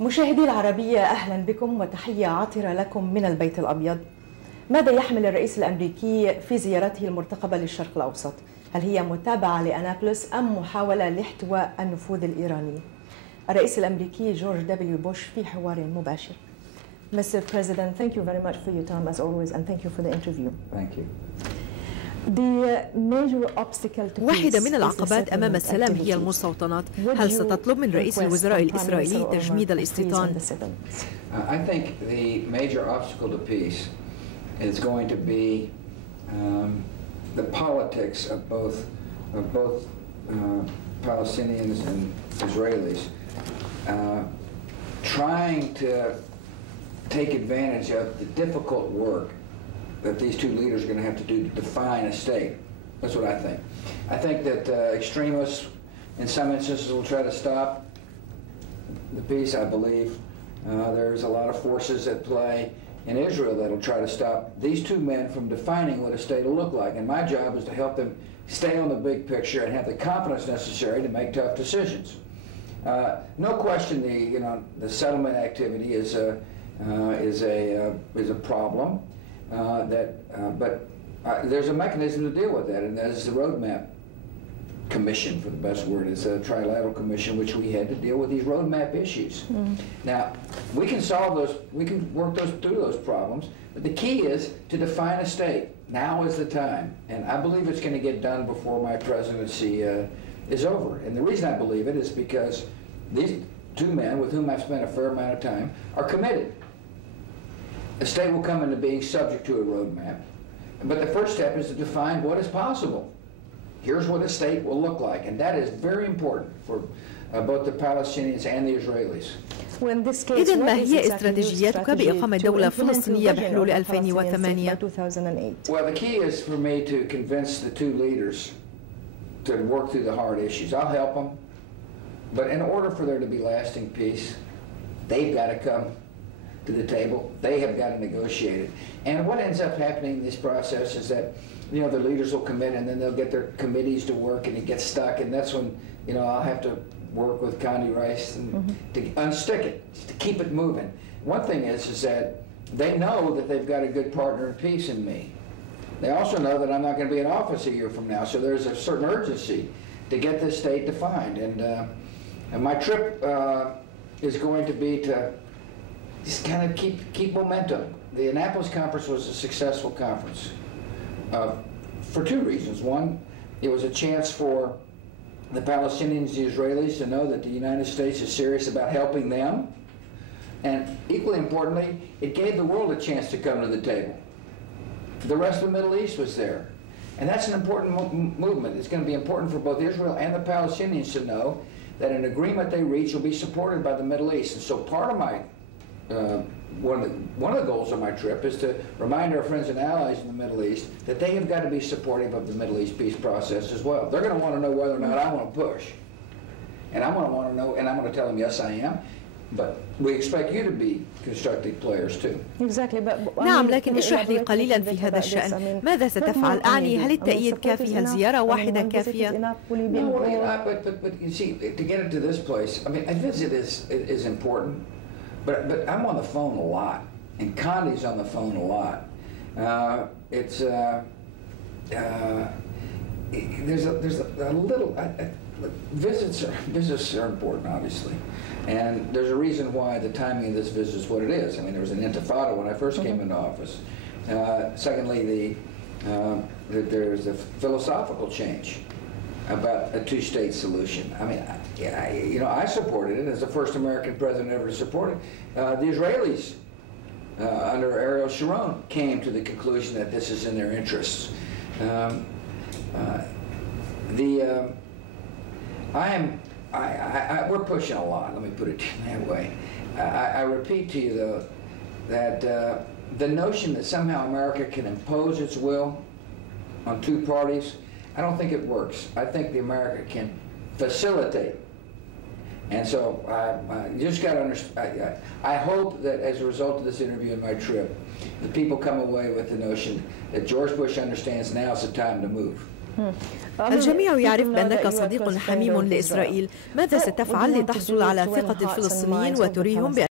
مشاهدي العربية، أهلا بكم وتحية عاطرة لكم من البيت الأبيض. ماذا يحمل الرئيس الأمريكي في زيارته المرتقبة للشرق الأوسط؟ هل هي متابعة لأنابلس أم محاولة لاحتواء النفوذ الإيراني؟ الرئيس الأمريكي جورج دبليو بوش في حوار مباشر. Mr. President, thank you very much for your time as always and thank you for the interview. Thank you. واحدة من العقبات أمام السلام هي المستوطنات. هل ستطلب من رئيس الوزراء الإسرائيلي تجميد الاستيطان؟ I think the major obstacle to peace is going to be the politics of both Palestinians and Israelis trying to take advantage of the difficult work that these two leaders are going to have to do to define a state. That's what I think. I think that extremists, in some instances, will try to stop the peace. I believe there's a lot of forces at play in Israel that will try to stop these two men from defining what a state will look like. And my job is to help them stay on the big picture and have the confidence necessary to make tough decisions. No question, the settlement activity is a problem. But there's a mechanism to deal with that, and that is the roadmap commission, for the best word. It's a trilateral commission which we had to deal with these roadmap issues. Now, we can solve those, we can work through those problems, but the key is to define a state. Now is the time, and I believe it's going to get done before my presidency is over. And the reason I believe it is because these two men, with whom I've spent a fair amount of time, are committed. A state will come into being subject to a roadmap, but the first step is to define what is possible. Here's what a state will look like, and that is very important for both the Palestinians and the Israelis. إذن ما هي استراتيجيتك بإقامة دولة فلسطينية بحلول 2008؟ Well, the key is for me to convince the two leaders to work through the hard issues. I'll help them, but in order for there to be lasting peace, they've got to come to the table. They have got to negotiate it. And what ends up happening in this process is that, the leaders will commit and then they'll get their committees to work and it gets stuck, and that's when, I'll have to work with Condi Rice and to unstick it, to keep it moving. One thing is that they know that they've got a good partner in peace in me. They also know that I'm not going to be in office a year from now, so there's a certain urgency to get this state defined. And my trip is going to be to just kind of keep momentum. The Annapolis conference was a successful conference for two reasons. One, it was a chance for the Palestinians, the Israelis, to know that the United States is serious about helping them. And equally importantly, it gave the world a chance to come to the table. The rest of the Middle East was there. And that's an important movement. It's going to be important for both Israel and the Palestinians to know that an agreement they reach will be supported by the Middle East. And so part of my one of the goals of my trip is to remind our friends and allies in the Middle East that they have got to be supportive of the Middle East peace process as well. They're going to want to know whether or not I want to push. And I'm going to want to know, and I'm going to tell them, yes, I am. But we expect you to be constructive players too. Exactly. نعم، لكن اشرح لي قليلا في هذا الشأن. ماذا ستفعل؟ أعني هل التأييد كافي؟ هل زيارة واحدة كافية؟ No, but you see, to get into this place, a visit is important. But I'm on the phone a lot, and Condi's on the phone a lot. There's a little visits are important, obviously, and there's a reason why the timing of this visit is what it is. There was an intifada when I first came into office. Secondly, there's a philosophical change about a two-state solution. I supported it as the first American president ever to support it. The Israelis, under Ariel Sharon, came to the conclusion that this is in their interests. We're pushing a lot, let me put it that way. I repeat to you, though, that the notion that somehow America can impose its will on two parties, I don't think it works. I think the America can facilitate. And so you just got to understand, I hope that as a result of this interview and my trip, the people come away with the notion that George Bush understands now is the time to move. الجميع يعرف بأنك صديق حميم لإسرائيل. ماذا ستفعل لتحصل على ثقة الفلسطينيين وتريهم